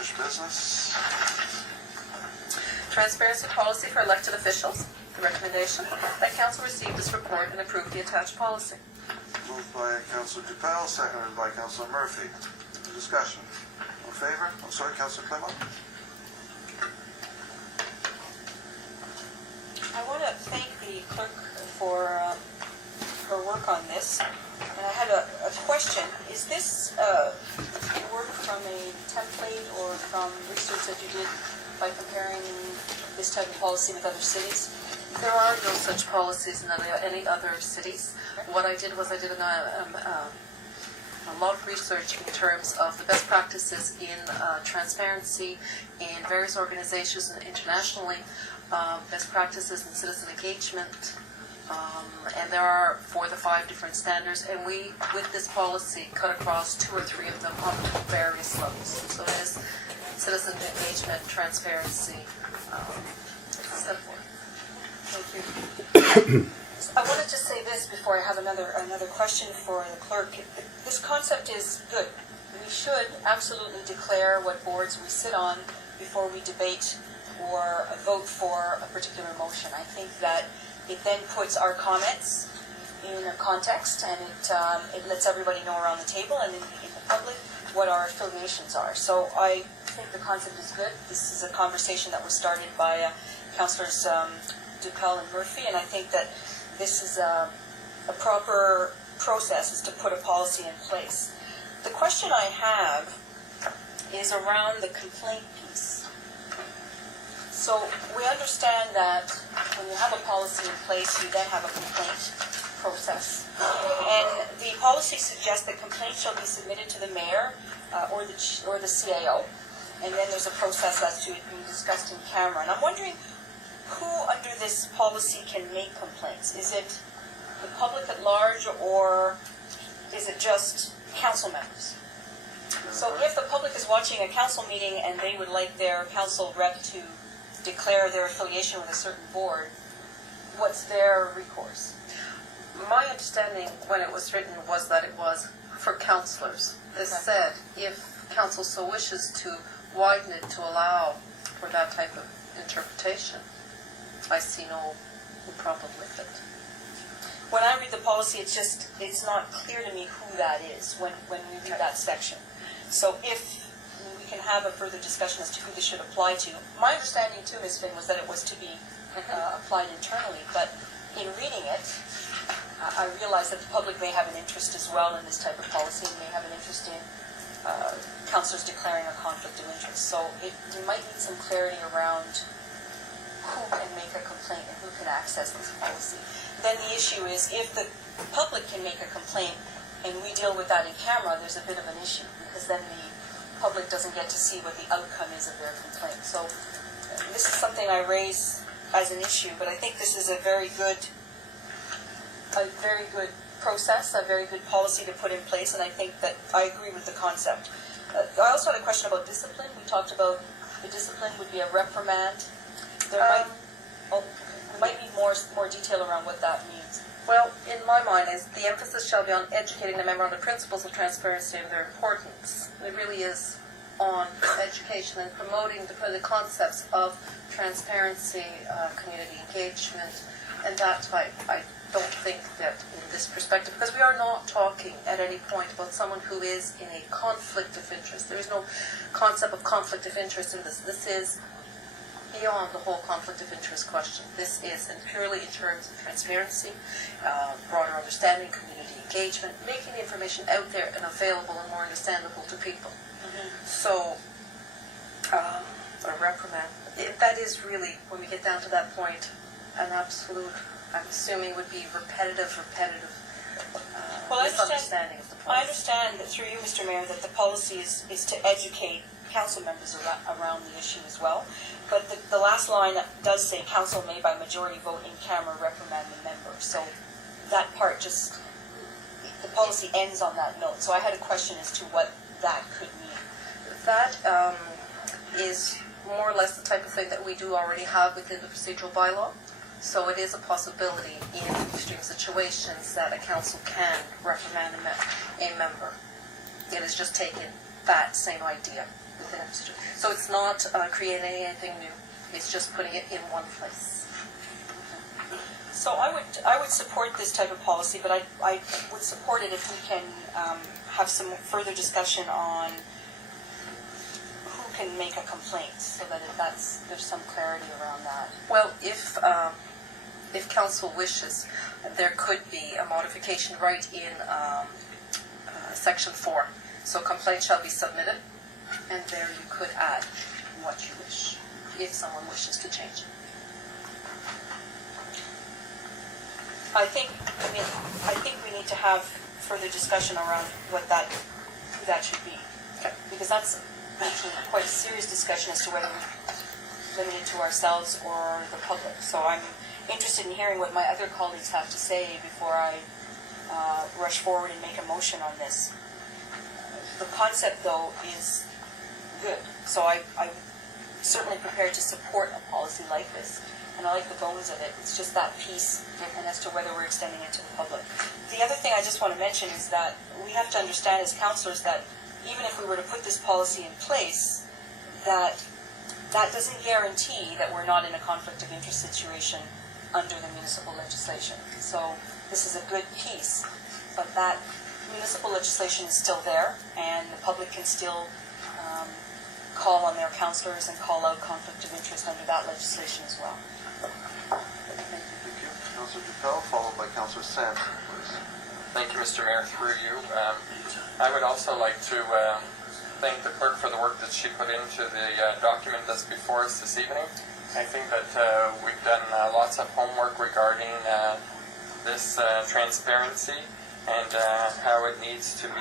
unfinished business. Transparency policy for elected officials. The recommendation that council receive this report and approve the attached policy. Moved by Councillor Dupel, seconded by Councillor Murphy. Discussion. In favor? I'm sorry, Councillor Clement. I want to thank the clerk for her work on this. And I had a question. Is this work from a template or from research that you did by comparing this type of policy with other cities? There are no such policies in any other cities. What I did was I did a lot of research in terms of the best practices in transparency in various organizations internationally, best practices in citizen engagement, and there are 4 to 5 different standards, and we, with this policy, cut across 2 or 3 of them up to various levels. So it is citizen engagement, transparency, so forth. Thank you. I wanted to say this before I have another question for the clerk. This concept is good. We should absolutely declare what boards we sit on before we debate or vote for a particular motion. I think that it then puts our comments in a context, and it lets everybody know around the table and in the public what our affiliations are. So I think the concept is good. This is a conversation that was started by Councillors Dupel and Murphy, and I think that this is a proper process, is to put a policy in place. The question I have is around the complaint piece. So we understand that when you have a policy in place, you then have a complaint process. And the policy suggests that complaints shall be submitted to the mayor or the CAO. And then there's a process as to it being discussed in camera. And I'm wondering who under this policy can make complaints? Is it the public at large, or is it just council members? So if the public is watching a council meeting and they would like their council rep to declare their affiliation with a certain board, what's their recourse? My understanding when it was written was that it was for councillors. This said, if council so wishes to widen it to allow for that type of interpretation, I see no problem with it. When I read the policy, it's not clear to me who that is when we read that section. So if we can have a further discussion as to who this should apply to. My understanding too, Ms. Finn, was that it was to be applied internally, but in reading it, I realize that the public may have an interest as well in this type of policy, and may have an interest in councillors declaring a conflict of interest. So you might need some clarity around who can make a complaint and who can access this policy. Then the issue is, if the public can make a complaint and we deal with that in camera, there's a bit of an issue, because then the public doesn't get to see what the outcome is of their complaint. So this is something I raise as an issue, but I think this is a very good process, a very good policy to put in place, and I think that I agree with the concept. I also had a question about discipline. We talked about the discipline would be a reprimand. There might be more detail around what that means. Well, in my mind, is the emphasis shall be on educating the member on the principles of transparency and their importance. It really is on education and promoting the concepts of transparency, community engagement, and that type. I don't think that in this perspective, because we are not talking at any point about someone who is in a conflict of interest. There is no concept of conflict of interest in this. This is beyond the whole conflict of interest question. This is purely in terms of transparency, broader understanding, community engagement, making the information out there and available and more understandable to people. So, a reprimand, that is really, when we get down to that point, an absolute, I'm assuming, would be repetitive misunderstanding of the policy. I understand that through you, Mr. Mayor, that the policy is to educate council members around the issue as well. But the last line does say council may by majority vote in camera reprimand the member. So that part the policy ends on that note. So I had a question as to what that could mean. That is more or less the type of thing that we do already have within the procedural bylaw. So it is a possibility in extreme situations that a council can reprimand a member. It is just taking that same idea within it. So it's not creating anything new. It's just putting it in one place. So I would support this type of policy, but I would support it if we can have some further discussion on who can make a complaint, so that there's some clarity around that. Well, if council wishes, there could be a modification right in section 4. So complaint shall be submitted, and there you could add what you wish, if someone wishes to change it. I think we need to have further discussion around who that should be. Okay. Because that's actually quite a serious discussion as to whether we limit it to ourselves or the public. So I'm interested in hearing what my other colleagues have to say before I rush forward and make a motion on this. The concept, though, is good. So I'm certainly prepared to support a policy like this. And I like the bones of it. It's just that piece, and as to whether we're extending it to the public. The other thing I just want to mention is that we have to understand as councillors that even if we were to put this policy in place, that doesn't guarantee that we're not in a conflict of interest situation under the municipal legislation. So this is a good piece, but that municipal legislation is still there, and the public can still call on their councillors and call out conflict of interest under that legislation as well. Thank you. Councillor Duppel, followed by Councillor Sampson, please. Thank you, Mr. Mayor, through you. I would also like to thank the clerk for the work that she put into the document that's before us this evening. I think that we've done lots of homework regarding this transparency and how it needs to be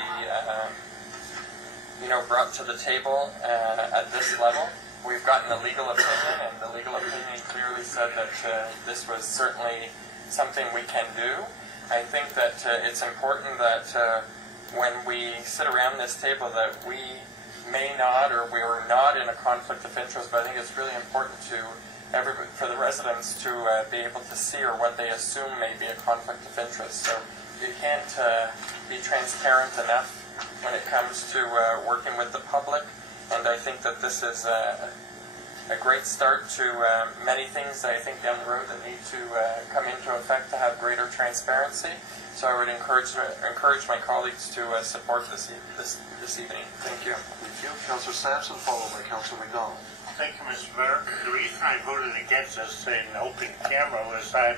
brought to the table at this level. We've gotten a legal opinion, and the legal opinion clearly said that this was certainly something we can do. I think that it's important that when we sit around this table that we may not, or we're not in a conflict of interest, but I think it's really important for the residents to be able to see, or what they assume may be a conflict of interest. So you can't be transparent enough when it comes to working with the public, and I think that this is a great start to many things that I think down the road that need to come into effect to have greater transparency. So I would encourage my colleagues to support this evening. Thank you. Thank you. Councillor Sampson, followed by Councillor McDonald. Thank you, Mr. Mayor. The reason I voted against this in open camera was that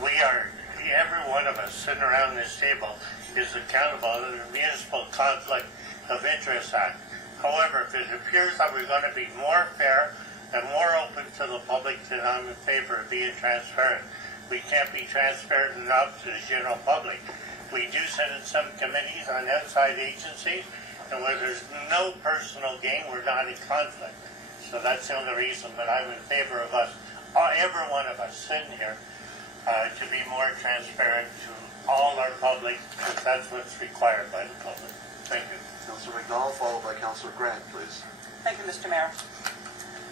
every one of us sitting around this table is accountable to the Municipal Conflict of Interest Act. However, if it appears that we're going to be more fair and more open to the public, then I'm in favor of being transparent. We can't be transparent enough to the general public. We do sit in some committees on outside agencies, and where there's no personal gain, we're not in conflict. So that's the only reason, but I'm in favor of us, every one of us sitting here, to be more transparent to all our public, because that's what's required by the public. Thank you. Councillor McDonald, followed by Councillor Grant, please. Thank you, Mr. Mayor.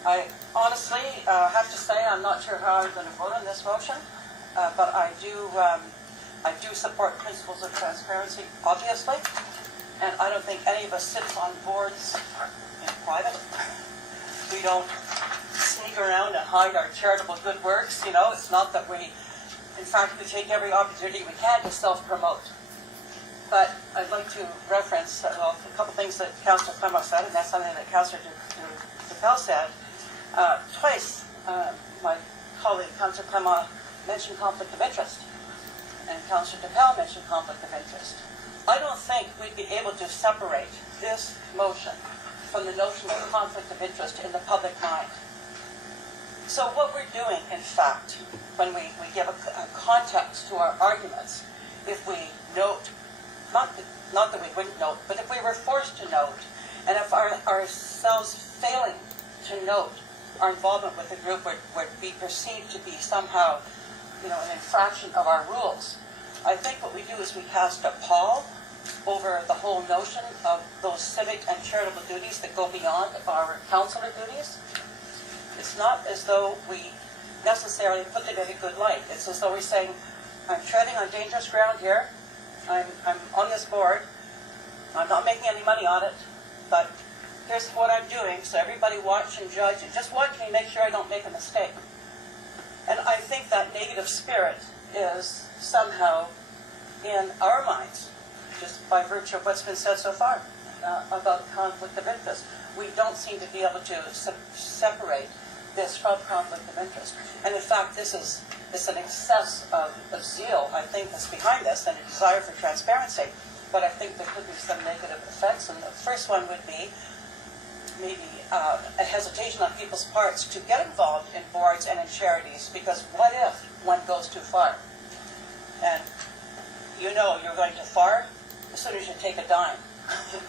I honestly have to say I'm not sure how I'm going to vote on this motion, but I do support principles of transparency, obviously, and I don't think any of us sits on boards in private. We don't sneak around and hide our charitable good works, It's not that in fact, we take every opportunity we can to self-promote. But I'd like to reference a couple things that Councillor Clement said, and that's something that Councillor Duppel said. Twice, my colleague, Councillor Clement, mentioned conflict of interest, and Councillor Duppel mentioned conflict of interest. I don't think we'd be able to separate this motion from the notion of conflict of interest in the public mind. So what we're doing, in fact, when we give a context to our arguments, if we note, not that we wouldn't note, but if we were forced to note, and if ourselves failing to note our involvement with the group would be perceived to be somehow, an infraction of our rules, I think what we do is we cast a pall over the whole notion of those civic and charitable duties that go beyond our councillor duties. It's not as though we necessarily put them in a good light. It's as though we're saying, I'm treading on dangerous ground here. I'm on this board. I'm not making any money on it, but here's what I'm doing, so everybody watch and judge, and just watch me, make sure I don't make a mistake. And I think that negative spirit is somehow in our minds, just by virtue of what's been said so far about conflict of interest. We don't seem to be able to separate this from conflict of interest. And in fact, this is an excess of zeal, I think, that's behind this, and a desire for transparency. But I think there could be some negative effects, and the first one would be maybe a hesitation on people's parts to get involved in boards and in charities, because what if one goes too far? And you know you're going too far as soon as you take a dime.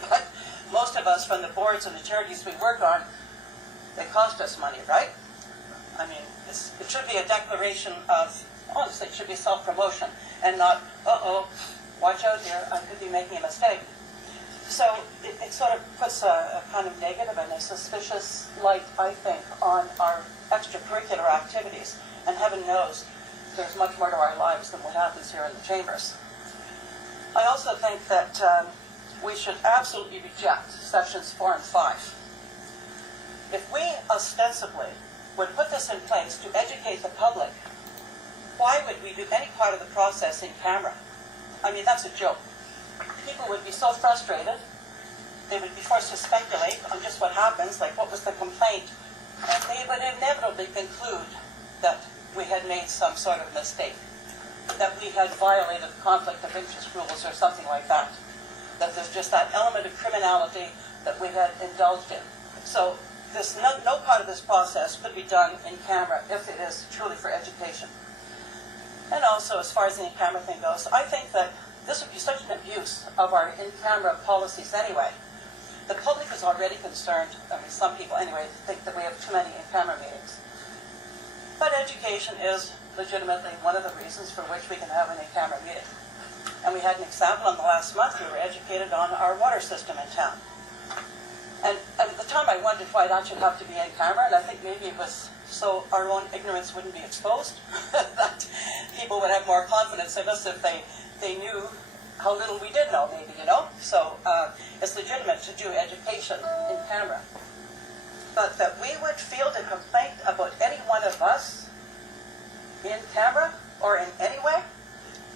But most of us from the boards and the charities we work on, they cost us money, right? I mean, it should be a declaration of, honestly, it should be self-promotion, and not, uh-oh, watch out here, I could be making a mistake. So it sort of puts a kind of negative and a suspicious light, I think, on our extracurricular activities. And heaven knows there's much more to our lives than what happens here in the chambers. I also think that we should absolutely reject sections 4 and 5. If we ostensibly would put this in place to educate the public, why would we do any part of the process in camera? I mean, that's a joke. People would be so frustrated, they would be forced to speculate on just what happens, like what was the complaint, and they would inevitably conclude that we had made some sort of mistake, that we had violated conflict of interest rules or something like that, that there's just that element of criminality that we had indulged in. So no part of this process could be done in camera if it is truly for education. And also, as far as the in-camera thing goes, I think that this would be such an abuse of our in-camera policies anyway. The public is already concerned, I mean, some people anyway think that we have too many in-camera meetings. But education is legitimately one of the reasons for which we can have an in-camera meeting. And we had an example in the last month. We were educated on our water system in town. And at the time I wondered why that should have to be in camera, and I think maybe it was so our own ignorance wouldn't be exposed, that people would have more confidence in us if they knew how little we did know, maybe, you know? So it's legitimate to do education in camera. But that we would field a complaint about any one of us in camera or in any way,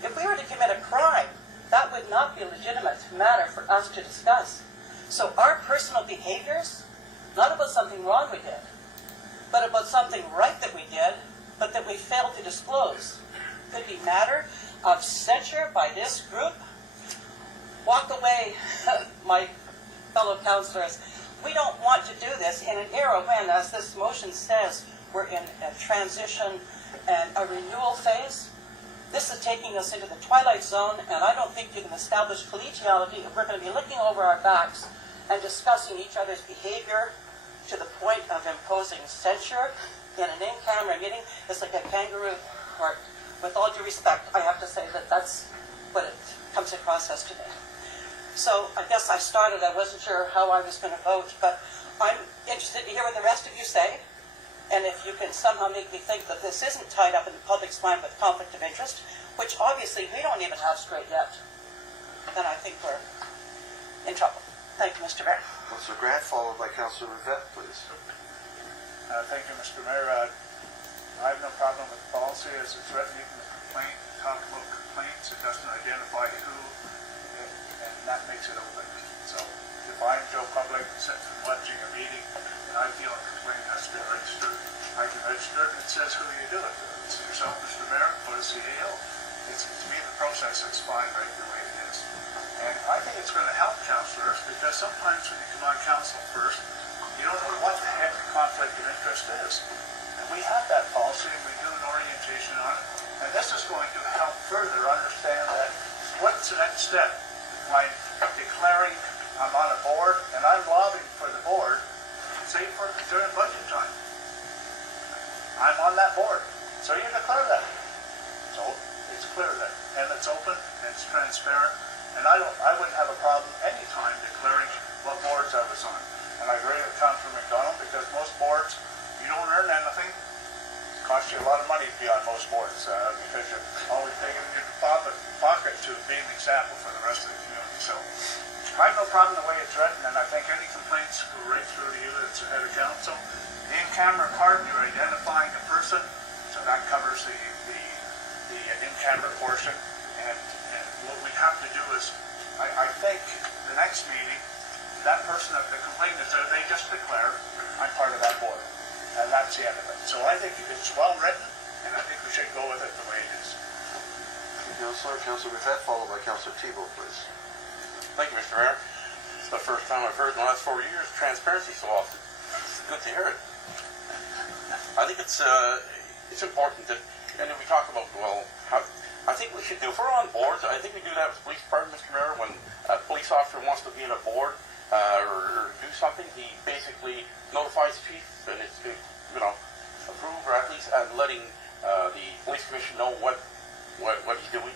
if we were to commit a crime, that would not be a legitimate matter for us to discuss. So our personal behaviors, not about something wrong we did, but about something right that we did, but that we failed to disclose, could be matter of censure by this group. Walk away, my fellow councillors. We don't want to do this in an era when, as this motion says, we're in a transition and a renewal phase. This is taking us into the twilight zone, and I don't think you can establish collegiality if we're going to be looking over our backs and discussing each other's behavior to the point of imposing censure in an in-camera meeting. It's like a kangaroo court. With all due respect, I have to say that that's what it comes across as to me. So I guess I wasn't sure how I was going to vote, but I'm interested to hear what the rest of you say. And if you can somehow make me think that this isn't tied up in the public's mind with conflict of interest, which obviously we don't even have straight yet, then I think we're in trouble. Thank you, Mr. Mayor. Councillor Grant, followed by Councillor Rivette, please. Thank you, Mr. Mayor. I have no problem with the policy as it's written, even the complaint, talk about complaints, it doesn't identify who, and that makes it open. So if I'm Joe Public sitting and watching a meeting, and I feel a complaint has to be registered, I can register it, and it says who you do it. It's yourself, Mr. Mayor, or the CAO. To me, the process is fine right the way it is. And I think it's going to help councillors, because sometimes when you come on council first, you don't know what the heck the conflict of interest is. And we have that policy, and we do an orientation on it. And this is going to help further understand that what's the next step? I'm declaring I'm on a board, and I'm lobbying for the board, say for during budget time. I'm on that board. So you declare that. So it's clear then. And it's open, and it's transparent. And I wouldn't have a problem any time declaring what boards I was on. And I agree with Councilor McDonald, because most boards, you don't earn anything. It costs you a lot of money to be on most boards, because you're always taking in your pocket to be an example for the rest of the community. So I have no problem the way it's written, and I think any complaints go right in-camera part, you're identifying the person, so that covers the in-camera portion. And what we have to do is, I think, the next meeting, that person, the complainant, they just declare, I'm part of that board. And that's the end of it. So I think it's well written, and I think we should go with it the way it is. Councilor Buffett, followed by Councilor Thibault, please. Thank you, Mr. Mayor. It's the first time I've heard in the last 4 years transparency so often. It's good to hear it. I think it's important that, and if we talk about, well, I think we should do, if we're on boards, I think we do that with the police department, Mr. Mayor, when a police officer wants to be in a board or do something, he basically notifies the chief and it's, approved, or at least letting the police commission know what he's doing.